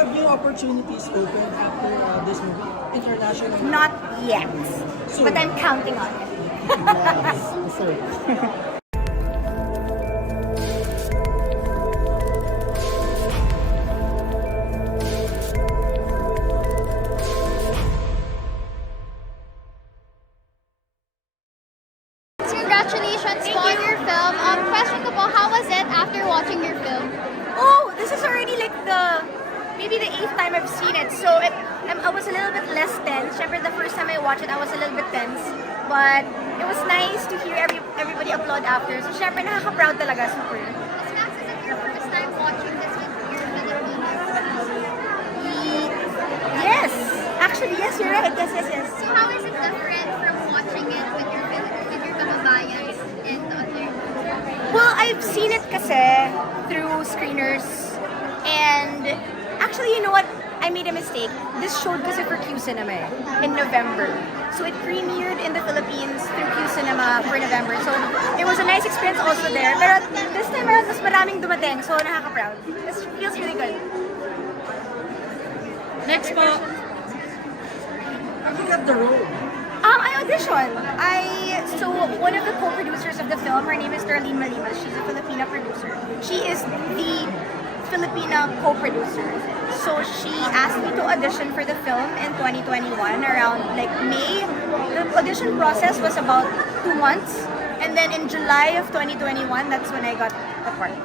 Have new opportunities open after this movie? International? Not yet, Soon. but I'm counting on it. Yes, sir. Congratulations on your film. Question ko po, how was it after watching your film? Oh, this is already like maybe the 8th time I've seen it. So I was a little bit less tense. Siyempre, the first time I watched it, I was a little bit tense. But it was nice to hear everybody applaud after. So siyempre, nakaka-proud talaga, super. Miss Max, is it your first time watching this with your Filipinos? Yes! Actually, yes, you're right. Yes. So how is it different from watching it with your kababayans and other? Well, I've seen it kasi through screeners. And actually, you know what? I made a mistake. This showed kasi for Q Cinema in November. So it premiered in the Philippines through Q Cinema for November. So it was a nice experience also there. Pero this time around, mas maraming dumating. So nakaka-proud. This feels really good. Next po. How did you get the role? I auditioned. So one of the co-producers of the film, her name is Darlene Malima. She's a Filipina producer. She is the Filipina co-producer. So she asked me to audition for the film in 2021 around like May. The audition process was about 2 months. And then in July of 2021, that's when I got the part.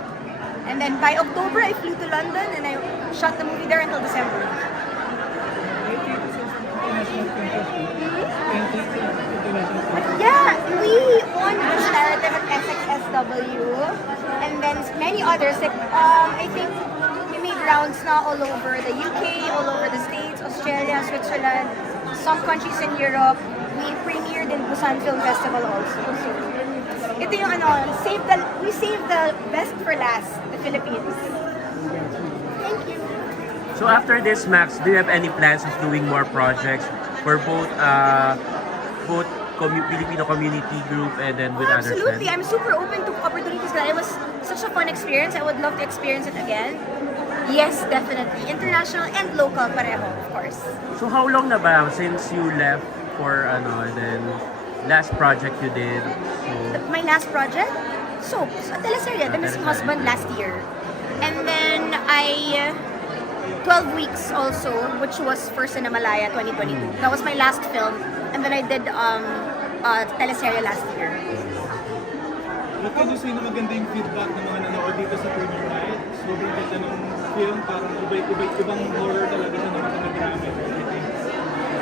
And then by October, I flew to London and I shot the movie there until December. Yeah, we won this narrative at SXSW and then many others. Like I think we made rounds now all over the UK, all over the States, Australia, Switzerland, some countries in Europe. We premiered in Busan Film Festival also. So ito yung we saved the best for last, the Philippines. Thank you. So after this, Max, do you have any plans of doing more projects for both Filipino community group and then with others? Absolutely, I'm super open to opportunities. It was such a fun experience. I would love to experience it again. Yes, definitely. International and local pareho, of course. So how long na ba since you left for then last project you did? So My last project? Soaps, a teleserye, The Missing Husband last year. And then 12 weeks also, which was for Cinemalaya 2022. That was my last film. And then I did teleserye last year. What can you say na maganda yung feedback ng mga nanood dito sa premiere night? Sobrang ganda ng film, parang ibang horror talaga sa mga drama.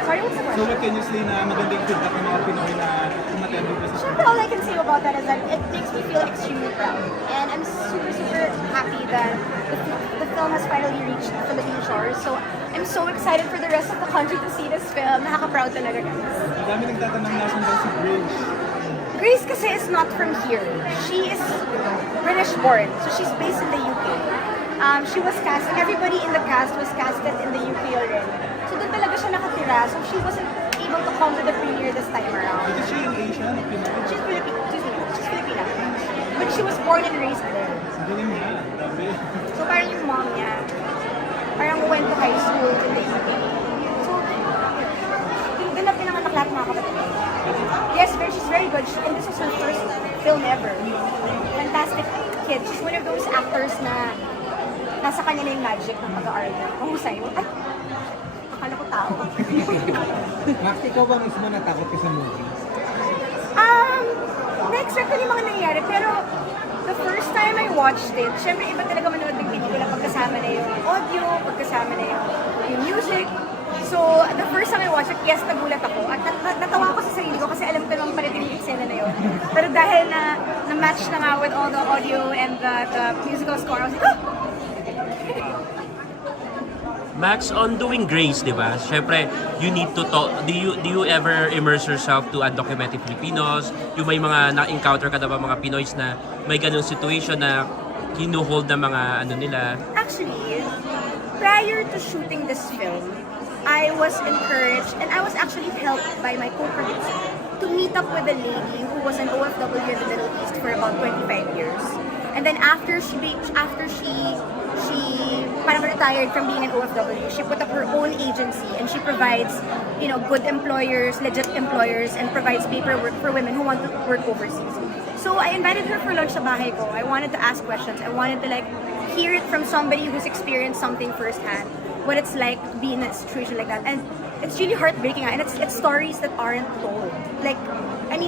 Sorry, what's the So question? what can you say na maganda yung feedback ng mga Pinoy na umattend dito sa Sure, all I can say about that is that it makes me feel extremely proud. And I'm super happy that the film has finally reached the Philippine shores. So I'm so excited for the rest of the country to see this film. Nakaka-proud talaga, guys. Ang dami nagtatanong nasan daw si Grace. Grace kasi is not from here. She is British born, so she's based in the UK. She was cast, everybody in the cast was casted in the UK already. So doon talaga siya nakatira, so she wasn't able to come to the premiere this time around. Is she an Asian? Pinoy? She's Filipina. But she was born and raised there. Ang galing niya. Grabe. So parang yung mom niya, parang went to high school in the UK. So, doon na pinanganak lahat mga kapatid. Yes, she's very good. And this was her first film ever. Fantastic kid. She's one of those actors na nasa kanya na yung magic ng pag-aaral niya. Mahusay. Ay, akala ko tao. Max, ikaw ba mismo natakot ka sa movie? Na-expect ko yung mga nangyayari, pero the first time I watched it, syempre iba talaga manood ng pelikula pagkasama na yung audio, pagkasama na yung music. So, the first time I watched it, yes, nagulat ako. At natawa ako sa sarili ko kasi alam ko naman pala din yung eksena na yun. Pero dahil na-match na nga with all the audio and the musical score, I was like, oh! Max, on doing Grace, di ba? Siyempre, you need to talk. Do you ever immerse yourself to undocumented Filipinos? Yung may mga na-encounter ka na ba mga Pinoys na may ganung situation na kinuhold na mga nila? Actually, prior to shooting this film, I was encouraged and I was actually helped by my co-producer to meet up with a lady who was an OFW in the Middle East for about 25 years. And then after she she parang retired from being an OFW. She put up her own agency and she provides, good employers, legit employers, and provides paperwork for women who want to work overseas. So I invited her for lunch sa bahay ko. I wanted to ask questions. I wanted to hear it from somebody who's experienced something firsthand, what it's like to be in a situation like that. And it's really heartbreaking, and it's stories that aren't told.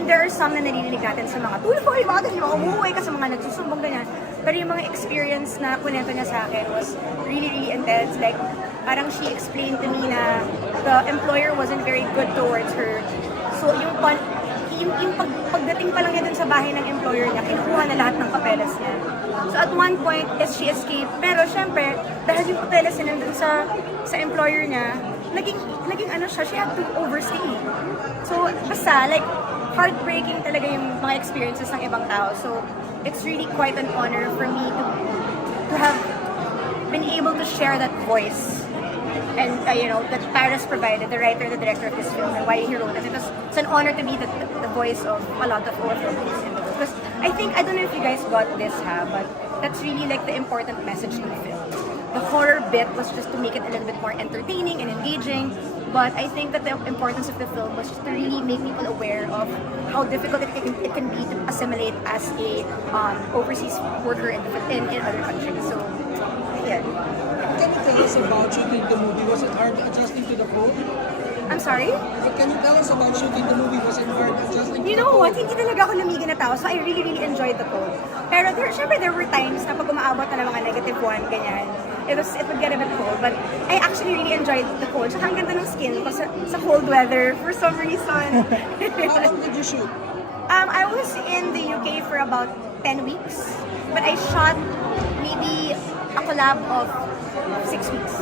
There are some na naririnig natin sa mga tulfoy, mga ganyan, mga umuwi ka sa mga nagsusumbong ganyan. Pero yung mga experience na kunento niya sa akin was really, really intense. Parang she explained to me na the employer wasn't very good towards her. So yung pagdating pa lang niya dun sa bahay ng employer niya, kinukuha na lahat ng papeles niya. So at one point, she escaped. Pero syempre, dahil yung papeles niya nandun sa employer niya, naging siya, she had to overstay. So basta, heartbreaking talaga yung mga experiences ng ibang tao. So it's really quite an honor for me to have been able to share that voice. And that Paris provided, the writer, the director of this film, and why he wrote it. It's an honor to be the voice of a lot of OFWs in the world. Because I don't know if you guys got this, but that's really the important message to the film. The horror bit was just to make it a little bit more entertaining and engaging. But I think that the importance of the film was just to really make people aware of how difficult it can be to assimilate as a overseas worker in other countries. So, yeah. Can you tell us about shooting the movie? Was it hard adjusting to the code? I'm sorry? Can you tell us about shooting the movie? Was it hard adjusting? You know what? Hindi talaga ako lumigin na tao, so I really, really enjoyed the code. Pero syempre there were times na pag umaabot na ng mga -1, ganyan, it would get a bit cold. But I actually really enjoyed the cold. Tsaka ang ganda ng skin ko sa cold weather for some reason. How long did you shoot? I was in the UK for about 10 weeks. But I shot maybe a collab of 6 weeks.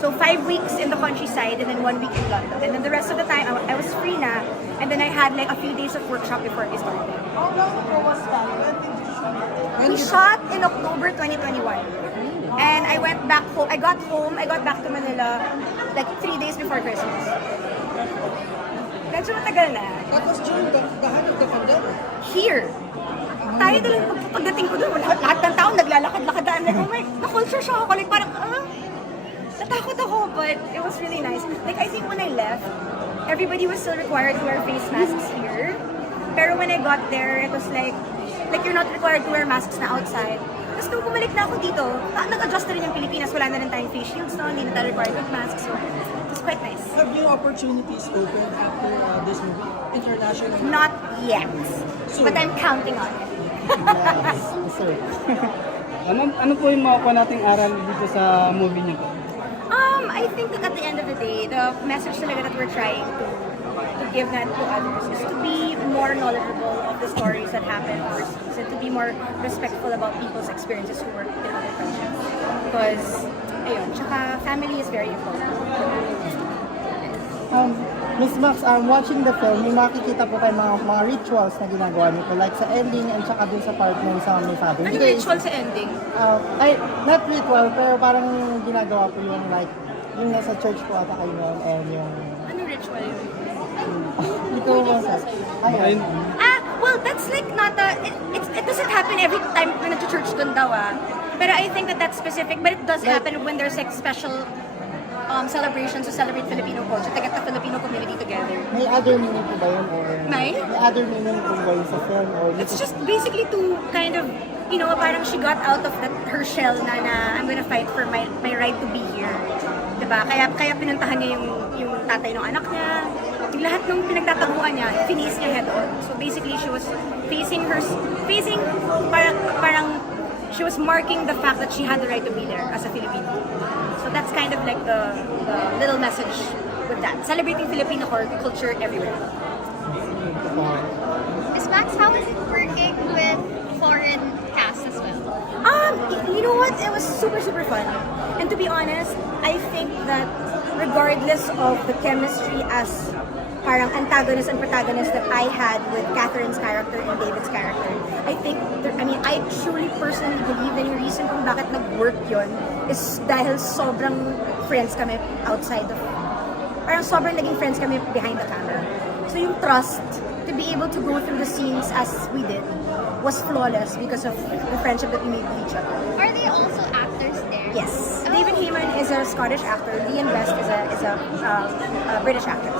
So 5 weeks in the countryside and then 1 week in London. And then the rest of the time, I was free na. And then I had a few days of workshop before we started. How long ago was that? We shot in October 2021. And I went back home. I got back to Manila 3 days before Christmas. Medyo matagal na. That was during the height of the pandemic. Here. Tayo talagang pagdating ko doon, lahat ng tao naglalakad-lakad. I'm na-culture shock ako. Parang, natakot ako, but it was really nice. I think when I left, everybody was still required to wear face masks here. Pero when I got there, it was like you're not required to wear masks na outside. Tapos nung bumalik na ako dito, nag-adjust na rin yung Pilipinas. Wala na rin tayong face shields no, hindi na tayo required with masks. So it was quite nice. Have new opportunities opened after this movie internationally? Not yet, but I'm counting on it. Sir. ano po yung makukuha nating aral dito sa movie niyo? I think that at the end of the day, the message talaga that we're trying to give that to others is to be more knowledgeable of the stories that happen overseas and to be more respectful about people's experiences who work in other countries. Because, tsaka family is very important. Miss Max, watching the film, may makikita po tayo mga rituals na ginagawa niyo po, like sa ending and saka dun sa part ng sa may father. Ano ritual sa ending? Not ritual, pero parang ginagawa po yung yung nasa church po ata kayo noon and yung... Ano ritual yun? Ito po sa... Ayun. Well, that's not it doesn't happen every time when nag-church dun daw Pero I think that's specific, but it does happen when there's special celebrations to celebrate Filipino culture, to get the Filipino community together. May other meaning po ba yun? Or May other meaning po ba yun sa film? Or It's just basically to kind of, parang she got out of her shell na I'm gonna fight for my right to be here. Diba? Kaya pinuntahan niya yung tatay ng anak niya. Yung lahat ng pinagtataguan niya, finis niya head on. So basically, she was parang she was marking the fact that she had the right to be there as a Filipino. So that's kind of the little message with that. Celebrating Filipino culture everywhere. Miss Max, how is it working with foreign cast as well? You know what? It was super, super fun. And to be honest, I think that regardless of the chemistry as parang antagonist and protagonist that I had with Catherine's character and David's character, I truly personally believe na yung reason kung bakit nag-work yun is dahil sobrang friends kami outside of, parang sobrang naging friends kami behind the camera. So yung trust to be able to go through the scenes as we did was flawless because of the friendship that we made with each other. Are they also actors there? Yes. David Heyman is a Scottish actor. Leon Best is a British actress.